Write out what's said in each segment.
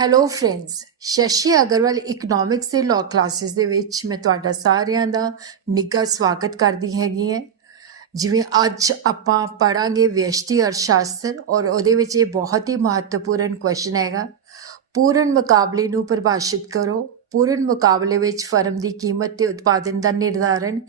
Hello friends Shashi Agarwal economics ਦੇ law classes ਦੇ ਵਿੱਚ ਮੈਂ ਤੁਹਾਡਾ ਸਾਰਿਆਂ ਦਾ ਨਿੱਘਾ ਸਵਾਗਤ ਕਰਦੀ ਹੈਗੀ ਹੈ। ਜਿਵੇਂ ਅੱਜ ਆਪਾਂ ਪੜਾਂਗੇ ਵਿਅਸ਼ਟੀ ਅਰਥਸ਼ਾਸਤਰ ਔਰ ਉਹਦੇ ਵਿੱਚ ਇਹ ਬਹੁਤ ਹੀ ਮਹੱਤਵਪੂਰਨ ਕੁਐਸਚਨ ਹੈਗਾ। ਪੂਰਨ ਮੁਕਾਬਲੇ ਨੂੰ ਪਰਿਭਾਸ਼ਿਤ ਕਰੋ। ਪੂਰਨ ਮੁਕਾਬਲੇ ਵਿੱਚ ਫਰਮ ਦੀ ਕੀਮਤ ਤੇ ਉਤਪਾਦਨ ਦਾ ਨਿਰਧਾਰਨ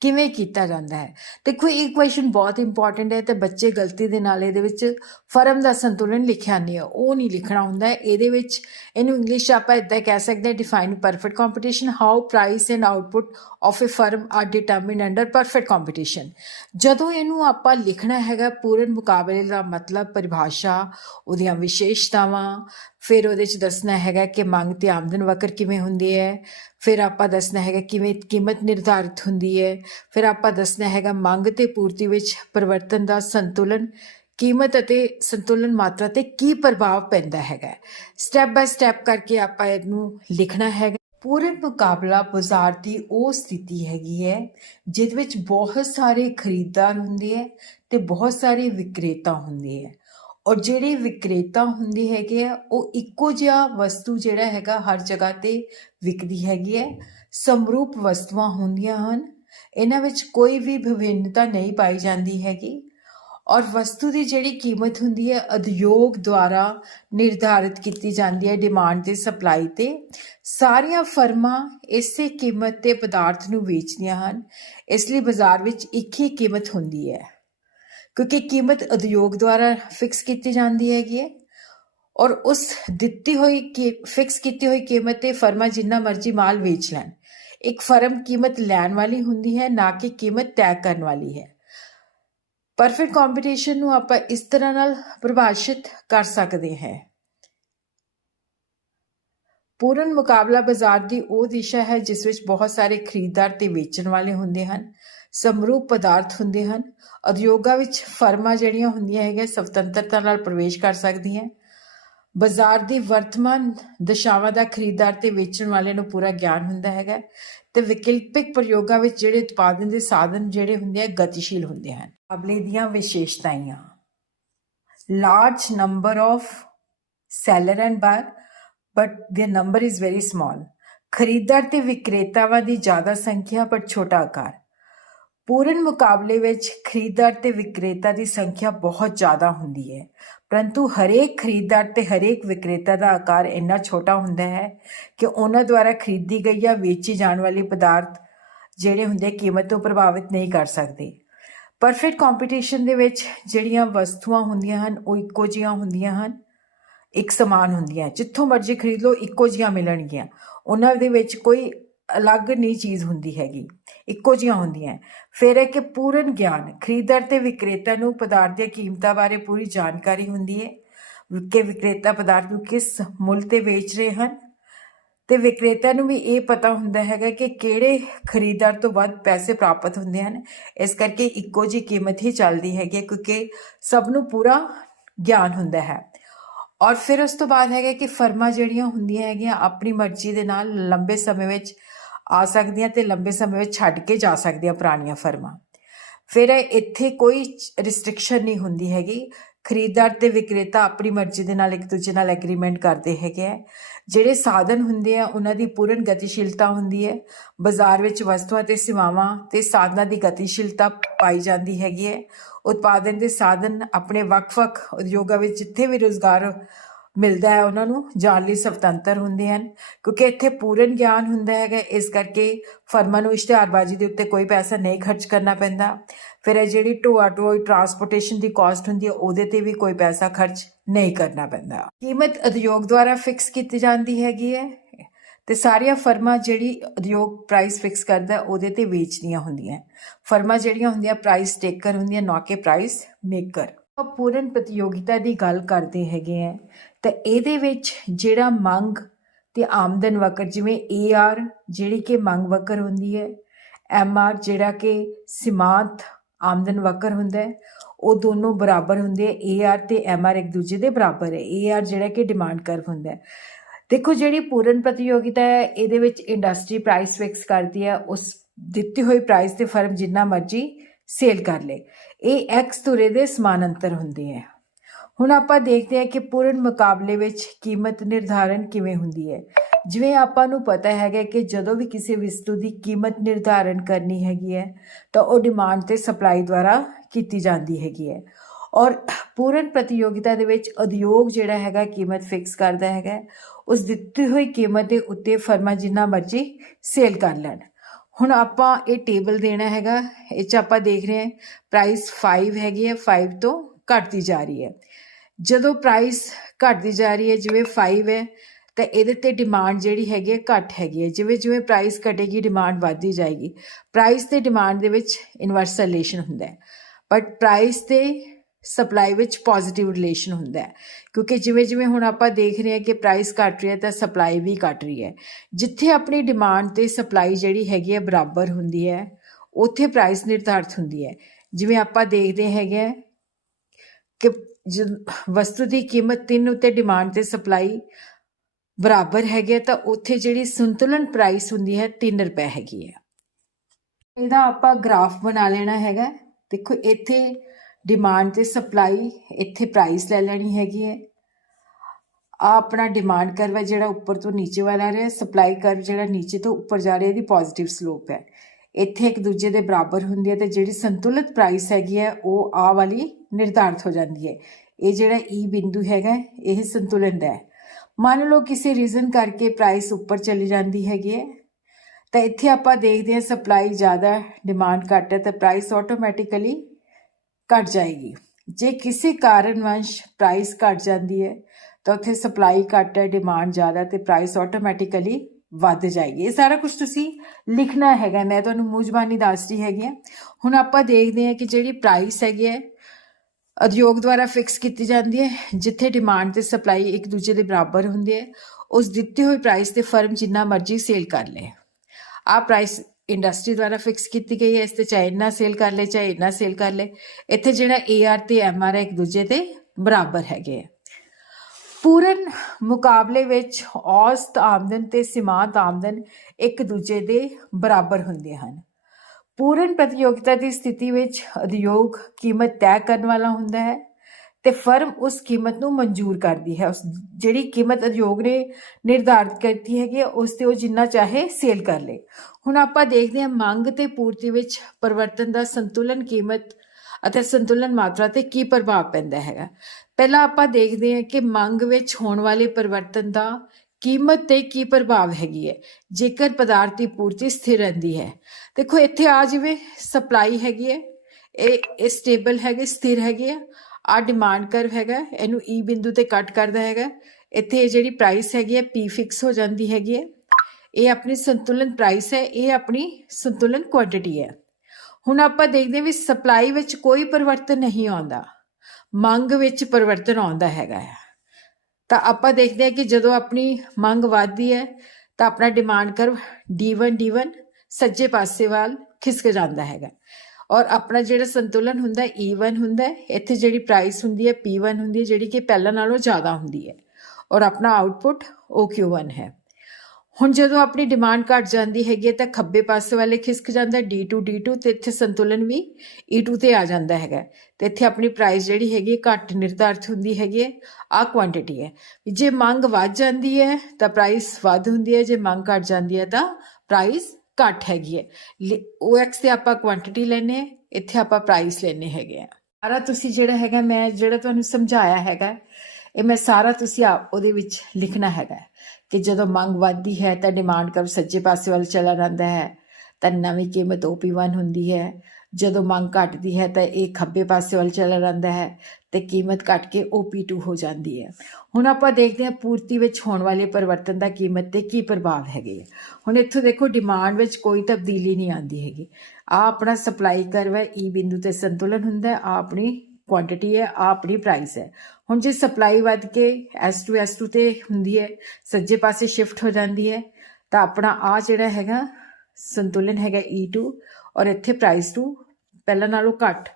ਕਿਵੇਂ ਕੀਤਾ ਜਾਂਦਾ ਹੈ? ਦੇਖੋ, ਇਹ ਕੁਐਸਚਨ ਬਹੁਤ ਇੰਪੋਰਟੈਂਟ ਹੈ ਤੇ ਬੱਚੇ ਗਲਤੀ ਦੇ ਨਾਲ ਇਹਦੇ ਵਿੱਚ ਫਰਮ ਦਾ ਸੰਤੁਲਨ ਲਿਖਿਆ ਨਹੀਂ ਹੈ। ਉਹ ਨਹੀਂ ਲਿਖਣਾ ਹੁੰਦਾ ਇਹਦੇ ਵਿੱਚ ਇਹਨੂੰ ਇੰਗਲਿਸ਼ 'ਚ ਆਪਾਂ ਇਦਾਂ ਕਹਿ ਸਕਦੇ ਹਾਂ define perfect competition how price and output of a firm are determined under perfect competition ਜਦੋਂ ਇਹਨੂੰ ਆਪਾਂ ਲਿਖਣਾ ਹੈਗਾ, ਪੂਰਨ ਮੁਕਾਬਲੇ ਦਾ ਮਤਲਬ, ਪਰਿਭਾਸ਼ਾ, ਉਹਦੀਆਂ ਵਿਸ਼ੇਸ਼ਤਾਵਾਂ ਫਿਰ ਉਹਦੇ 'ਚ ਦੱਸਣਾ ਹੈਗਾ ਕਿ ਮੰਗ ਤੇ ਆਮਦਨ ਵਕਰ ਕਿਵੇਂ ਹੁੰਦੀ ਹੈ। ਫਿਰ ਆਪਾਂ ਦੱਸਣਾ ਹੈਗਾ ਕਿਵੇਂ ਕੀਮਤ ਨਿਰਧਾਰਿਤ ਹੁੰਦੀ ਹੈ। ਫਿਰ ਆਪਾਂ ਦੱਸਣਾ ਹੈਗਾ ਮੰਗ ਤੇ ਪੂਰਤੀ ਵਿੱਚ ਪਰਿਵਰਤਨ ਦਾ ਸੰਤੁਲਨ, ਕੀਮਤ ਅਤੇ ਸੰਤੁਲਨ ਮਾਤਰਾ ਤੇ ਕੀ ਪ੍ਰਭਾਵ ਪੈਂਦਾ ਹੈਗਾ। ਸਟੈਪ ਬਾਈ ਸਟੈਪ ਕਰਕੇ ਆਪਾਂ ਇਹਨੂੰ ਲਿਖਣਾ ਹੈਗਾ। ਪੂਰਨ ਮੁਕਾਬਲਾ ਬਾਜ਼ਾਰ ਦੀ ਉਹ ਸਥਿਤੀ ਹੈਗੀ ਹੈ ਜਿਸ ਵਿੱਚ ਬਹੁਤ ਸਾਰੇ ਖਰੀਦਦਾਰ ਹੁੰਦੇ ਹੈ ਤੇ ਬਹੁਤ ਸਾਰੇ ਵਿਕਰੇਤਾ ਹੁੰਦੇ ਹੈ। ਔਰ ਜਿਹੜੇ ਵਿਕਰੇਤਾ ਹੁੰਦੇ ਹੈਗੇ ਆ, ਉਹ ਇੱਕੋ ਜਿਹਾ ਵਸਤੂ ਜਿਹੜਾ ਹੈਗਾ ਹਰ ਜਗ੍ਹਾ ਤੇ ਵਿਕਦੀ ਹੈਗੀ ਹੈ। ਸਮਰੂਪ ਵਸਤੂਆਂ ਹੁੰਦੀਆਂ ਹਨ। ਇਹਨਾਂ ਵਿੱਚ ਕੋਈ ਵੀ ਵਿਭਿੰਨਤਾ ਨਹੀਂ ਪਾਈ ਜਾਂਦੀ ਹੈਗੀ। ਔਰ ਵਸਤੂ ਦੀ ਜਿਹੜੀ ਕੀਮਤ ਹੁੰਦੀ ਹੈ, ਉਦਯੋਗ ਦੁਆਰਾ ਨਿਰਧਾਰਿਤ ਕੀਤੀ ਜਾਂਦੀ ਹੈ ਡਿਮਾਂਡ ਤੇ ਸਪਲਾਈ ਤੇ। ਸਾਰੀਆਂ ਫਰਮਾਂ ਇਸੇ ਕੀਮਤ ਤੇ ਪਦਾਰਥ ਨੂੰ ਵੇਚਦੀਆਂ ਹਨ। ਇਸ ਲਈ ਬਾਜ਼ਾਰ ਵਿੱਚ ਇੱਕ ਹੀ ਕੀਮਤ ਹੁੰਦੀ ਹੈ। ਕਿਉਂਕਿ ਕੀਮਤ ਉਦਯੋਗ ਦੁਆਰਾ ਫਿਕਸ ਕੀਤੀ ਜਾਂਦੀ ਹੈਗੀ ਹੈ। ਔਰ ਉਸ ਦਿੱਤੀ ਹੋਈ ਕੀ ਫਿਕਸ ਕੀਤੀ ਹੋਈ ਕੀਮਤ ਤੇ ਫਰਮਾਂ ਜਿੰਨਾ ਮਰਜ਼ੀ ਮਾਲ ਵੇਚ ਲੈਣ। ਇੱਕ ਫਰਮ ਕੀਮਤ ਲੈਣ ਵਾਲੀ ਹੁੰਦੀ ਹੈ, ਨਾ ਕਿ ਕੀਮਤ ਤੈਅ ਕਰਨ ਵਾਲੀ ਹੈ। ਪਰਫੈਕਟ ਕੰਪੀਟੀਸ਼ਨ ਨੂੰ ਆਪਾਂ ਇਸ ਤਰ੍ਹਾਂ ਨਾਲ ਪਰਿਭਾਸ਼ਿਤ ਕਰ ਸਕਦੇ ਹਾਂ। ਪੂਰਨ ਮੁਕਾਬਲਾ ਬਾਜ਼ਾਰ ਦੀ ਉਹ ਦਿਸ਼ਾ ਹੈ ਜਿਸ ਵਿੱਚ ਬਹੁਤ ਸਾਰੇ ਖਰੀਦਦਾਰ ਤੇ ਵੇਚਣ ਵਾਲੇ ਹੁੰਦੇ ਹਨ। ਸਮਰੂਪ ਪਦਾਰਥ ਹੁੰਦੇ ਹਨ। ਉਦਯੋਗਾਂ ਵਿੱਚ ਫਰਮਾਂ ਜਿਹੜੀਆਂ ਹੁੰਦੀਆਂ ਹੈਗੀਆਂ ਸੁਤੰਤਰਤਾ ਨਾਲ ਪ੍ਰਵੇਸ਼ ਕਰ ਸਕਦੀਆਂ ਬਾਜ਼ਾਰ ਦੀ ਵਰਤਮਾਨ ਦਸ਼ਾਵਾਂ ਦਾ ਖਰੀਦਦਾਰ ਤੇ ਵੇਚਣ ਵਾਲੇ ਨੂੰ ਪੂਰਾ ਗਿਆਨ ਹੁੰਦਾ ਹੈਗਾ ਤੇ ਵਿਕਲਪਿਕ ਪ੍ਰਯੋਗਾਂ ਵਿੱਚ ਜਿਹੜੇ ਉਤਪਾਦਨ ਦੇ ਸਾਧਨ ਜਿਹੜੇ ਹੁੰਦੇ ਆ ਗਤੀਸ਼ੀਲ ਹੁੰਦੇ ਹਨ। ਮੁਕਾਬਲੇ ਦੀਆਂ ਵਿਸ਼ੇਸ਼ਤਾਵਾਂ large number of seller and buyer, but their number is very small ਖਰੀਦਦਾਰ ਤੇ ਵਿਕਰੇਤਾਵਾਂ ਦੀ ਜ਼ਿਆਦਾ ਸੰਖਿਆ ਪਰ ਛੋਟਾ ਆਕਾਰ। ਪੂਰਨ ਮੁਕਾਬਲੇ ਵਿੱਚ ਖਰੀਦਦਾਰ ਤੇ ਵਿਕਰੇਤਾ ਦੀ ਸੰਖਿਆ ਬਹੁਤ ਜ਼ਿਆਦਾ ਹੁੰਦੀ ਹੈ। ਪਰੰਤੂ ਹਰੇਕ ਖਰੀਦਦਾਰ ਤੇ ਹਰੇਕ ਵਿਕਰੇਤਾ ਦਾ ਆਕਾਰ ਇੰਨਾ ਛੋਟਾ ਹੁੰਦਾ ਹੈ ਕਿ ਉਹਨਾਂ ਦੁਆਰਾ ਖਰੀਦੀ ਗਈ ਜਾਂ ਵੇਚੀ ਜਾਣ ਵਾਲੀ ਪਦਾਰਥ ਜਿਹੜੇ ਹੁੰਦੇ ਕੀਮਤ ਤੋਂ ਪ੍ਰਭਾਵਿਤ ਨਹੀਂ ਕਰ ਸਕਦੇ। ਪਰਫੈਕਟ ਕੰਪੀਟੀਸ਼ਨ ਦੇ ਵਿੱਚ ਜਿਹੜੀਆਂ ਵਸਤੂਆਂ ਹੁੰਦੀਆਂ ਹਨ, ਉਹ ਇੱਕੋ ਜਿਹੀਆਂ ਹੁੰਦੀਆਂ ਹਨ, ਇੱਕ ਸਮਾਨ ਹੁੰਦੀਆਂ। ਜਿੱਥੋਂ ਮਰਜ਼ੀ ਖਰੀਦ ਲਓ, ਇੱਕੋ ਜਿਹੀਆਂ ਮਿਲਣਗੀਆਂ। ਉਹਨਾਂ ਦੇ ਵਿੱਚ ਕੋਈ ਅਲੱਗ ਨਹੀਂ ਚੀਜ਼ ਹੁੰਦੀ ਹੈਗੀ, ਇੱਕੋ ਜਿਹੀਆਂ ਹੁੰਦੀਆਂ ਫਿਰ ਹੈ ਕਿ ਪੂਰਨ ਗਿਆਨ, ਖਰੀਦਦਾਰ ਤੇ ਵਿਕਰੇਤਾ ਨੂੰ ਪਦਾਰਥ ਦੀਆਂ ਕੀਮਤਾਂ ਬਾਰੇ ਪੂਰੀ ਜਾਣਕਾਰੀ ਹੁੰਦੀ ਹੈ। ਕਿ ਵਿਕਰੇਤਾ ਪਦਾਰਥ ਨੂੰ ਕਿਸ ਮੁੱਲ ਤੇ ਵੇਚ ਰਹੇ ਹਨ? ਤੇ ਵਿਕਰੇਤਾ ਨੂੰ ਵੀ ਇਹ ਪਤਾ ਹੁੰਦਾ ਹੈਗਾ ਕਿ ਕਿਹੜੇ ਖਰੀਦਦਾਰ ਤੋਂ ਵੱਧ ਪੈਸੇ ਪ੍ਰਾਪਤ ਹੁੰਦੇ ਹਨ। ਇਸ ਕਰਕੇ ਇੱਕੋ ਜੀ ਕੀਮਤ ਹੀ ਚੱਲਦੀ ਹੈਗੀ ਕਿਉਂਕਿ ਸਭ ਨੂੰ ਪੂਰਾ ਗਿਆਨ ਹੁੰਦਾ ਹੈ। ਔਰ ਫਿਰ ਉਸ ਤੋਂ ਬਾਅਦ ਹੈਗਾ ਕਿ ਫਰਮਾਂ ਜਿਹੜੀਆਂ ਹੁੰਦੀਆਂ ਹੈਗੀਆਂ, ਆਪਣੀ ਮਰਜ਼ੀ ਦੇ ਨਾਲ ਲੰਬੇ ਸਮੇਂ ਵਿੱਚ ਆ ਸਕਦੀਆਂ ਤੇ ਲੰਬੇ ਸਮੇਂ ਵਿੱਚ ਛੱਡ ਕੇ ਜਾ ਸਕਦੀਆਂ ਪੁਰਾਣੀਆਂ ਫਰਮਾਂ। ਫਿਰ ਇੱਥੇ ਕੋਈ ਰਿਸਟ੍ਰਿਕਸ਼ਨ ਨਹੀਂ ਹੁੰਦੀ ਹੈਗੀ। ਖਰੀਦਦਾਰ ਤੇ ਵਿਕਰੇਤਾ ਆਪਣੀ ਮਰਜ਼ੀ ਦੇ ਨਾਲ ਇੱਕ ਦੂਜੇ ਨਾਲ ਐਗਰੀਮੈਂਟ ਕਰਦੇ ਹੈਗੇ ਆ। ਜਿਹੜੇ ਸਾਧਨ ਹੁੰਦੇ ਆ, ਉਹਨਾਂ ਦੀ ਪੂਰਨ ਗਤੀਸ਼ੀਲਤਾ ਹੁੰਦੀ ਹੈ। ਬਾਜ਼ਾਰ ਵਿੱਚ ਵਸਤੂਆਂ ਤੇ ਸੇਵਾਵਾਂ ਤੇ ਸਾਧਨਾਂ ਦੀ ਗਤੀਸ਼ੀਲਤਾ ਪਾਈ ਜਾਂਦੀ ਹੈਗੀ ਹੈ। ਉਤਪਾਦਨ ਦੇ ਸਾਧਨ ਆਪਣੇ ਵੱਖ-ਵੱਖ ਉਦਯੋਗਾਂ ਵਿੱਚ ਜਿੱਥੇ ਵੀ ਰੋਜ਼ਗਾਰ ਮਿਲਦਾ ਹੈ ਉਹਨਾਂ ਨੂੰ, ਜਾਣ ਲਈ ਸੁਤੰਤਰ ਹੁੰਦੇ ਹਨ। ਕਿਉਂਕਿ ਇੱਥੇ ਪੂਰਨ ਗਿਆਨ ਹੁੰਦਾ ਹੈਗਾ, ਇਸ ਕਰਕੇ ਫਰਮਾਂ ਨੂੰ ਇਸ਼ਤਿਹਾਰਬਾਜ਼ੀ ਦੇ ਉੱਤੇ ਕੋਈ ਪੈਸਾ ਨਹੀਂ ਖਰਚ ਕਰਨਾ ਪੈਂਦਾ। ਫਿਰ ਇਹ ਜਿਹੜੀ ਢੋਆ ਢੋਈ ਟਰਾਂਸਪੋਰਟੇਸ਼ਨ ਦੀ ਕਾਸਟ ਹੁੰਦੀ ਹੈ, ਉਹਦੇ ਤੇ ਵੀ ਕੋਈ ਪੈਸਾ ਖਰਚ ਨਹੀਂ ਕਰਨਾ ਪੈਂਦਾ। ਕੀਮਤ ਉਦਯੋਗ ਦੁਆਰਾ ਫਿਕਸ ਕੀਤੀ ਜਾਂਦੀ ਹੈਗੀ ਹੈ ਤੇ ਸਾਰੀਆਂ ਫਰਮਾਂ ਜਿਹੜੀ ਉਦਯੋਗ ਪ੍ਰਾਈਸ ਫਿਕਸ ਕਰਦਾ, ਉਹਦੇ ਤੇ ਵੇਚਦੀਆਂ ਹੁੰਦੀਆਂ। ਫਰਮਾਂ ਜਿਹੜੀਆਂ ਹੁੰਦੀਆਂ ਪ੍ਰਾਈਸ ਟੇਕਰ ਹੁੰਦੀਆਂ, ਨਾ ਕਿ ਪ੍ਰਾਈਸ ਮੇਕਰ ਪੂਰਨ ਪ੍ਰਤੀਯੋਗਿਤਾ ਦੀ ਗੱਲ ਕਰਦੇ ਹੈਗੇ ਆ, ਤਾਂ ਇਹਦੇ ਵਿੱਚ ਜਿਹੜਾ ਮੰਗ ਤੇ ਆਮਦਨ ਵਕਰ, ਜਿਵੇਂ AR ਜਿਹੜੀ ਕਿ ਮੰਗ ਵਕਰ ਹੁੰਦੀ ਹੈ MR ਜਿਹੜਾ ਕਿ ਸੀਮਾਂਤ ਆਮਦਨ ਵਕਰ ਹੁੰਦਾ ਹੈ, ਉਹ ਦੋਨੋਂ ਬਰਾਬਰ ਹੁੰਦੇ ਆ AR ਤੇ MR ਇੱਕ ਦੂਜੇ ਦੇ ਬਰਾਬਰ ਹੈ AR ਜਿਹੜਾ ਕਿ ਡਿਮਾਂਡ ਕਰਵ ਹੁੰਦਾ ਹੈ। ਦੇਖੋ ਜਿਹੜੀ ਪੂਰਨ ਪ੍ਰਤੀਯੋਗਿਤਾ ਹੈ, ਇਹਦੇ ਵਿੱਚ ਇੰਡਸਟਰੀ ਪ੍ਰਾਈਸ ਫਿਕਸ ਕਰਦੀ ਹੈ, ਉਸ ਦਿੱਤੀ ਹੋਈ ਪ੍ਰਾਈਸ ਤੇ ਫਰਮ ਜਿੰਨਾ ਮਰਜ਼ੀ ਸੇਲ ਕਰ ਲਏ। ਇਹ ਐਕਸ ਤੁਰੇ ਦੇ ਸਮਾਨਾਂਤਰ ਹੁੰਦੇ ਹੈ। ਹੁਣ ਆਪਾਂ ਦੇਖਦੇ ਹਾਂ ਕਿ ਪੂਰਨ ਮੁਕਾਬਲੇ ਵਿੱਚ ਕੀਮਤ ਨਿਰਧਾਰਨ ਕਿਵੇਂ ਹੁੰਦੀ ਹੈ। ਜਿਵੇਂ ਆਪਾਂ ਨੂੰ ਪਤਾ ਹੈਗਾ ਕਿ ਜਦੋਂ ਵੀ ਕਿਸੇ ਵਸਤੂ ਦੀ ਕੀਮਤ ਨਿਰਧਾਰਨ ਕਰਨੀ ਹੈਗੀ ਹੈ, ਤਾਂ ਉਹ ਡਿਮਾਂਡ ਤੇ ਸਪਲਾਈ ਦੁਆਰਾ ਕੀਤੀ ਜਾਂਦੀ ਹੈਗੀ ਹੈ। ਔਰ ਪੂਰਨ ਪ੍ਰਤੀਯੋਗਿਤਾ ਦੇ ਵਿੱਚ ਉਦਯੋਗ ਜਿਹੜਾ ਹੈਗਾ ਕੀਮਤ ਫਿਕਸ ਕਰਦਾ ਹੈਗਾ। ਉਸ ਦਿੱਤੀ ਹੋਈ ਕੀਮਤ ਦੇ ਉੱਤੇ ਫਰਮਾਂ ਜਿੰਨਾ ਮਰਜ਼ੀ ਸੇਲ ਕਰ ਲੈਣ। ਹੁਣ ਆਪਾਂ ਇਹ ਟੇਬਲ ਦੇਣਾ ਹੈਗਾ, ਇਹ ਚ ਆਪਾਂ ਦੇਖ ਰਹੇ ਹਾਂ ਪ੍ਰਾਈਸ 5 ਹੈਗੀ ਹੈ 5 ਤੋਂ ਘਟਦੀ ਜਾ ਰਹੀ ਹੈ। ਜਦੋਂ ਪ੍ਰਾਈਸ ਘਟਦੀ ਜਾ ਰਹੀ ਹੈ, ਜਿਵੇਂ 5 ਹੈ, ਤਾਂ ਇਹਦੇ ਤੇ ਡਿਮਾਂਡ ਜਿਹੜੀ ਹੈਗੀ ਹੈ, ਘੱਟ ਹੈਗੀ ਹੈ। ਜਿਵੇਂ ਜਿਵੇਂ ਪ੍ਰਾਈਸ ਘਟੇਗੀ ਡਿਮਾਂਡ ਵੱਧਦੀ ਜਾਏਗੀ। ਪ੍ਰਾਈਸ ਤੇ ਡਿਮਾਂਡ ਦੇ ਵਿੱਚ ਇਨਵਰਸ ਰਿਲੇਸ਼ਨ ਹੁੰਦਾ ਹੈ। ਬਟ ਪ੍ਰਾਈਸ ਤੇ ਸਪਲਾਈ ਵਿੱਚ ਪੋਜ਼ਿਟਿਵ ਰਿਲੇਸ਼ਨ ਹੁੰਦਾ ਹੈ। ਕਿਉਂਕਿ ਜਿਵੇਂ ਜਿਵੇਂ ਹੁਣ ਆਪਾਂ ਦੇਖ ਰਹੇ ਹਾਂ ਕਿ ਪ੍ਰਾਈਸ ਘਟ ਰਹੀ ਹੈ ਤਾਂ ਸਪਲਾਈ ਵੀ ਘਟ ਰਹੀ ਹੈ। ਜਿੱਥੇ ਆਪਣੀ ਡਿਮਾਂਡ ਤੇ ਸਪਲਾਈ ਜਿਹੜੀ ਹੈਗੀ ਹੈ ਬਰਾਬਰ ਹੁੰਦੀ ਹੈ, ਉੱਥੇ ਪ੍ਰਾਈਸ ਨਿਰਧਾਰਤ ਹੁੰਦੀ ਹੈ। ਜਿਵੇਂ ਆਪਾਂ ਦੇਖਦੇ ਹੈਗੇ ਹਾਂ ਕਿ ਜਦ ਵਸਤੂ ਦੀ ਕੀਮਤ ਤਿੰਨ ਉੱਤੇ ਡਿਮਾਂਡ ਤੇ ਸਪਲਾਈ ਬਰਾਬਰ ਹੈਗੇ ਆ ਤਾਂ ਉੱਥੇ ਜਿਹੜੀ ਸੰਤੁਲਨ ਪ੍ਰਾਈਸ ਹੁੰਦੀ ਹੈ 3 ਰੁਪਏ ਹੈਗੀ ਹੈ। ਇਹਦਾ ਆਪਾਂ ਗ੍ਰਾਫ ਬਣਾ ਲੈਣਾ ਹੈਗਾ। ਦੇਖੋ ਇੱਥੇ ਡਿਮਾਂਡ ਤੇ ਸਪਲਾਈ ਇੱਥੇ ਪ੍ਰਾਈਸ ਲੈ ਲੈਣੀ ਹੈਗੀ ਹੈ। ਆ ਆਪਣਾ ਡਿਮਾਂਡ ਕਰਵ ਹੈ ਜਿਹੜਾ ਉੱਪਰ ਤੋਂ ਨੀਚੇ ਵੱਲ ਆ ਰਿਹਾ ਸਪਲਾਈ ਕਰਵ ਜਿਹੜਾ ਨੀਚੇ ਤੋਂ ਉੱਪਰ ਜਾ ਰਿਹਾ, ਇਹਦੀ ਪੋਜ਼ਿਟਿਵ ਸਲੋਪ ਹੈ। ਇੱਥੇ ਇੱਕ ਦੂਜੇ ਦੇ ਬਰਾਬਰ ਹੁੰਦੀ ਹੈ ਤੇ ਜਿਹੜੀ ਸੰਤੁਲਿਤ ਪ੍ਰਾਈਸ ਹੈਗੀ ਹੈ, ਉਹ ਆ ਵਾਲੀ ਨਿਰਧਾਰਤ ਹੋ ਜਾਂਦੀ ਹੈ। ਇਹ ਜਿਹੜਾ ਈ ਬਿੰਦੂ ਹੈਗਾ, ਇਹ ਸੰਤੁਲਨ ਦਾ ਹੈ। ਮੰਨ ਲਓ ਕਿਸੇ ਰੀਜ਼ਨ ਕਰਕੇ ਪ੍ਰਾਈਸ ਉੱਪਰ ਚਲੀ ਜਾਂਦੀ ਹੈਗੀ ਹੈ, ਤਾਂ ਇੱਥੇ ਆਪਾਂ ਦੇਖਦੇ ਹਾਂ ਸਪਲਾਈ ਜ਼ਿਆਦਾ ਡਿਮਾਂਡ ਘੱਟ ਹੈ, ਤਾਂ ਪ੍ਰਾਈਸ ਆਟੋਮੈਟਿਕਲੀ ਘਟ ਜਾਏਗੀ। ਜੇ ਕਿਸੇ ਕਾਰਨ ਵੰਸ਼ ਪ੍ਰਾਈਸ ਘਟ ਜਾਂਦੀ ਹੈ, ਤਾਂ ਉੱਥੇ ਸਪਲਾਈ ਘੱਟ ਹੈ ਡਿਮਾਂਡ ਜ਼ਿਆਦਾ ਤੇ ਪ੍ਰਾਈਸ ਆਟੋਮੈਟਿਕਲੀ ਵੱਧ ਜਾਏਗੀ। ਇਹ ਸਾਰਾ ਕੁਝ ਤੁਸੀਂ ਲਿਖਣਾ ਹੈਗਾ। ਮੈਂ ਤੁਹਾਨੂੰ ਮੂੰਹ ਦੱਸ ਰਹੀ ਹੈਗੀ ਹਾਂ। ਹੁਣ ਆਪਾਂ ਦੇਖਦੇ ਹਾਂ ਕਿ ਜਿਹੜੀ ਪ੍ਰਾਈਸ ਹੈਗੀ ਹੈ, ਉਦਯੋਗ ਦੁਆਰਾ ਫਿਕਸ ਕੀਤੀ ਜਾਂਦੀ ਹੈ, ਜਿੱਥੇ ਡਿਮਾਂਡ ਤੇ ਸਪਲਾਈ ਇੱਕ ਦੂਜੇ ਦੇ ਬਰਾਬਰ ਹੁੰਦੀ ਹੈ, ਉਸ ਦਿੱਤੀ ਹੋਈ ਪ੍ਰਾਈਸ ਤੇ ਫਰਮ ਜਿੰਨਾ ਮਰਜ਼ੀ ਸੇਲ ਕਰ ਲੇ ਆ ਪ੍ਰਾਈਸ ਇੰਡਸਟਰੀ ਦੁਆਰਾ ਫਿਕਸ ਕੀਤੀ ਗਈ ਹੈ, ਇਸ ਤੇ ਚਾਹੇ ਇੰਨਾ ਸੇਲ ਕਰ ਲੇ ਚਾਹੇ ਇੰਨਾ ਸੇਲ ਕਰ ਲੇ ਇੱਥੇ ਜਿਹੜਾ AR ਤੇ MR ਹੈ ਇੱਕ ਦੂਜੇ ਦੇ ਬਰਾਬਰ ਹੈਗੇ ਆ। ਪੂਰਨ ਮੁਕਾਬਲੇ ਵਿੱਚ ਔਸਤ ਆਮਦਨ ਤੇ ਸੀਮਾਂਤ ਆਮਦਨ ਇੱਕ ਦੂਜੇ ਦੇ ਬਰਾਬਰ ਹੁੰਦੇ ਹਨ। ਪੂਰਨ ਪ੍ਰਤੀਯੋਗਿਤਾ ਦੀ ਸਥਿਤੀ ਵਿੱਚ ਉਦਯੋਗ ਕੀਮਤ ਤੈਅ ਕਰਨ ਵਾਲਾ ਹੁੰਦਾ ਹੈ। ਤੇ ਫਰਮ ਉਸ ਕੀਮਤ ਨੂੰ ਮਨਜ਼ੂਰ ਕਰਦੀ ਹੈ। ਉਸ ਜਿਹੜੀ ਕੀਮਤ ਉਦਯੋਗ ਨੇ ਨਿਰਧਾਰਿਤ ਕੀਤੀ ਹੈਗੀ ਹੈ, ਉਸ ਤੇ ਉਹ ਜਿੰਨਾ ਚਾਹੇ ਸੇਲ ਕਰ ਲੇ। ਹੁਣ ਆਪਾਂ ਦੇਖਦੇ ਹਾਂ ਮੰਗ ਤੇ ਪੂਰਤੀ ਵਿੱਚ ਪਰਿਵਰਤਨ ਦਾ ਸੰਤੁਲਨ ਕੀਮਤ ਅਤੇ ਸੰਤੁਲਨ ਮਾਤਰਾ ਤੇ ਕੀ ਪ੍ਰਭਾਵ ਪੈਂਦਾ ਹੈਗਾ। ਪਹਿਲਾਂ ਆਪਾਂ ਦੇਖਦੇ ਹਾਂ ਕਿ ਮੰਗ ਵਿੱਚ ਹੋਣ ਵਾਲੇ ਪਰਿਵਰਤਨ ਦਾ ਕੀਮਤ ਤੇ ਕੀ ਪ੍ਰਭਾਵ ਹੈਗੀ ਹੈ। ਜੇਕਰ ਪਦਾਰਥ ਦੀ ਪੂਰਤੀ ਸਥਿਰ ਰਹਿੰਦੀ ਹੈ। ਦੇਖੋ ਇੱਥੇ ਆ ਜਿਵੇਂ ਸਪਲਾਈ ਹੈਗੀ ਹੈ। ਇਹ ਇਹ ਸਟੇਬਲ ਹੈਗੇ ਸਥਿਰ ਹੈਗੇ ਆ। ਆ ਡਿਮਾਂਡ ਕਰਵ ਹੈਗਾ, ਇਹਨੂੰ ਈ ਬਿੰਦੂ ਤੇ ਕੱਟ ਕਰਦਾ ਹੈਗਾ। ਇੱਥੇ ਇਹ ਜਿਹੜੀ ਪ੍ਰਾਈਸ ਹੈਗੀ ਹੈ ਪੀ ਫਿਕਸ ਹੋ ਜਾਂਦੀ ਹੈਗੀ ਹੈ। ਇਹ ਆਪਣੀ ਸੰਤੁਲਨ ਪ੍ਰਾਈਸ ਹੈ, ਇਹ ਆਪਣੀ ਸੰਤੁਲਨ ਕੁਆਂਟੀਟੀ ਹੈ। ਹੁਣ ਆਪਾਂ ਦੇਖਦੇ ਹਾਂ ਵੀ ਸਪਲਾਈ ਵਿੱਚ ਕੋਈ ਪਰਿਵਰਤਨ ਨਹੀਂ ਆਉਂਦਾ। ਮੰਗ ਵਿੱਚ ਪਰਿਵਰਤਨ ਆਉਂਦਾ ਹੈਗਾ ਹੈ। ਤਾਂ ਆਪਾਂ ਦੇਖਦੇ ਹਾਂ ਕਿ ਜਦੋਂ ਆਪਣੀ ਮੰਗ ਵੱਧਦੀ ਹੈ, ਤਾਂ ਆਪਣਾ ਡਿਮਾਂਡ ਕਰਵ D1 D1 ਸੱਜੇ ਪਾਸੇ ਵੱਲ ਖਿਸਕ ਜਾਂਦਾ ਹੈਗਾ। ਔਰ ਆਪਣਾ ਜਿਹੜਾ ਸੰਤੁਲਨ ਹੁੰਦਾ ਹੈ E1 ਹੁੰਦਾ ਇੱਥੇ ਜਿਹੜੀ ਪ੍ਰਾਈਸ ਹੁੰਦੀ ਹੈ P1 ਹੁੰਦੀ ਹੈ, ਜਿਹੜੀ ਕਿ ਪਹਿਲਾਂ ਨਾਲੋਂ ਜ਼ਿਆਦਾ ਹੁੰਦੀ ਹੈ। ਔਰ ਆਪਣਾ ਆਉਟਪੁੱਟ OQ1 ਹੈ। ਹੁਣ ਜਦੋਂ ਆਪਣੀ ਡਿਮਾਂਡ ਘਟ ਜਾਂਦੀ ਹੈਗੀ ਹੈ, ਤਾਂ ਖੱਬੇ ਪਾਸੇ ਵਾਲੇ ਖਿਸਕ ਜਾਂਦਾ D2 D2 ਤੇ ਇੱਥੇ ਸੰਤੁਲਨ ਵੀ E2 ਤੇ ਆ ਜਾਂਦਾ ਹੈਗਾ ਤੇ ਇੱਥੇ ਆਪਣੀ ਪ੍ਰਾਈਸ ਜਿਹੜੀ ਹੈਗੀ ਘੱਟ ਨਿਰਧਾਰਿਤ ਹੁੰਦੀ ਹੈਗੀ ਹੈ ਆ ਕੁਆਂਟੀਟੀ ਹੈ। ਜੇ ਮੰਗ ਵੱਧ ਜਾਂਦੀ ਹੈ, ਤਾਂ ਪ੍ਰਾਈਸ ਵੱਧ ਹੁੰਦੀ ਹੈ, ਜੇ ਮੰਗ ਘਟ ਜਾਂਦੀ ਹੈ, ਤਾਂ ਪ੍ਰਾਈਸ ਘੱਟ ਹੈਗੀ ਹੈ। OX ਤੇ ਆਪਾਂ ਕੁਆਂਟੀਟੀ ਲੈਨੇ ਇੱਥੇ ਆਪਾਂ ਪ੍ਰਾਈਸ ਲੈਨੇ ਹੈਗੇ ਆ ਸਾਰਾ ਤੁਸੀਂ ਜਿਹੜਾ ਹੈਗਾ, ਮੈਂ ਜਿਹੜਾ ਤੁਹਾਨੂੰ ਸਮਝਾਇਆ ਹੈਗਾ, ਇਹ ਮੈਂ ਸਾਰਾ ਤੁਸੀਂ ਆਪ ਉਹਦੇ ਵਿੱਚ ਲਿਖਣਾ ਹੈਗਾ ਕਿ ਜਦੋਂ ਮੰਗ ਵੱਧਦੀ ਹੈ ਤਾਂ ਡਿਮਾਂਡ ਕਰਵ ਸੱਜੇ ਪਾਸੇ ਵੱਲ ਚਲਾ ਜਾਂਦਾ ਹੈ। ਤਾਂ ਨਵੀਂ ਕੀਮਤ OP1 ਹੁੰਦੀ ਹੈ। ਜਦੋਂ ਮੰਗ ਘਟਦੀ ਹੈ ਤਾਂ ਇਹ ਖੱਬੇ ਪਾਸੇ ਵੱਲ ਚਲਾ ਜਾਂਦਾ ਹੈ ਤੇ ਕੀਮਤ ਘਟ ਕੇ OP2 ਹੋ ਜਾਂਦੀ ਹੈ। ਹੁਣ ਆਪਾਂ ਦੇਖਦੇ ਹਾਂ ਪੂਰਤੀ ਵਿੱਚ ਹੋਣ ਵਾਲੇ ਪਰਿਵਰਤਨ ਦਾ ਕੀਮਤ ਤੇ ਕੀ ਪ੍ਰਭਾਵ ਹੈਗੇ ਆ। ਹੁਣ ਇੱਥੋਂ ਦੇਖੋ ਡਿਮਾਂਡ ਵਿੱਚ ਕੋਈ ਤਬਦੀਲੀ ਨਹੀਂ ਆਉਂਦੀ ਹੈਗੀ। ਆ ਆਪਣਾ ਸਪਲਾਈ ਕਰਵ ਹੈ ਈ ਬਿੰਦੂ ਤੇ ਸੰਤੁਲਨ ਹੁੰਦਾ ਹੈ ਆ ਆਪਣੀ ਕੁਆਂਟੀਟੀ ਹੈ ਆ ਆਪਣੀ ਪ੍ਰਾਈਸ ਹੈ। ਹੁਣ ਜੇ ਸਪਲਾਈ ਵੱਧ ਕੇ S2 S2 ਤੇ ਹੁੰਦੀ ਹੈ, ਸੱਜੇ ਪਾਸੇ ਸ਼ਿਫਟ ਹੋ ਜਾਂਦੀ ਹੈ, ਤਾਂ ਆਪਣਾ ਆ ਜਿਹੜਾ ਹੈਗਾ ਸੰਤੁਲਨ ਹੈਗਾ E2 ਔਰ ਇੱਥੇ ਪ੍ਰਾਈਸ 2 ਪਹਿਲਾਂ ਨਾਲੋਂ ਘੱਟ।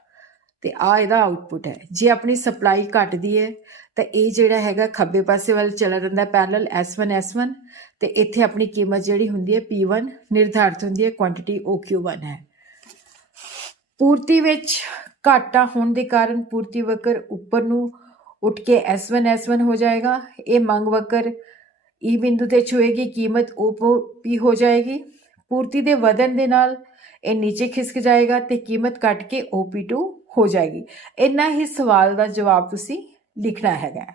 ਤੇ ਆ ਇਹਦਾ ਆਊਟਪੁੱਟ ਹੈ। ਜੇ ਆਪਣੀ ਸਪਲਾਈ ਘਟਦੀ ਹੈ, ਤਾਂ ਇਹ ਜਿਹੜਾ ਹੈਗਾ ਖੱਬੇ ਪਾਸੇ ਵੱਲ ਚਲਾ ਜਾਂਦਾ ਪੈਰਲਲ S1 S1 ਤੇ ਇੱਥੇ ਆਪਣੀ ਕੀਮਤ ਜਿਹੜੀ ਹੁੰਦੀ ਹੈ P1 ਨਿਰਧਾਰਿਤ ਹੁੰਦੀ ਹੈ ਕੁਆਂਟੀਟੀ OQ1 ਹੈ। ਪੂਰਤੀ ਵਿੱਚ ਘਾਟਾ ਹੋਣ ਦੇ ਕਾਰਨ ਪੂਰਤੀ ਵਕਰ ਉੱਪਰ ਨੂੰ ਉੱਠ ਕੇ S1 S1 ਹੋ ਜਾਏਗਾ। ਇਹ ਮੰਗ ਵਕਰ ਈ ਬਿੰਦੂ ਤੇ ਛੂਏਗੀ, ਕੀਮਤ OP ਹੋ ਜਾਏਗੀ। ਪੂਰਤੀ ਦੇ ਵਧਣ ਦੇ ਨਾਲ ਇਹ ਨੀਚੇ ਖਿਸਕ ਜਾਏਗਾ ਤੇ ਕੀਮਤ ਕੱਟ ਕੇ OP2 ਹੋ ਜਾਏਗੀ। ਇੰਨਾ ਹੀ ਸਵਾਲ ਦਾ ਜਵਾਬ ਤੁਸੀਂ ਲਿਖਣਾ ਹੈਗਾ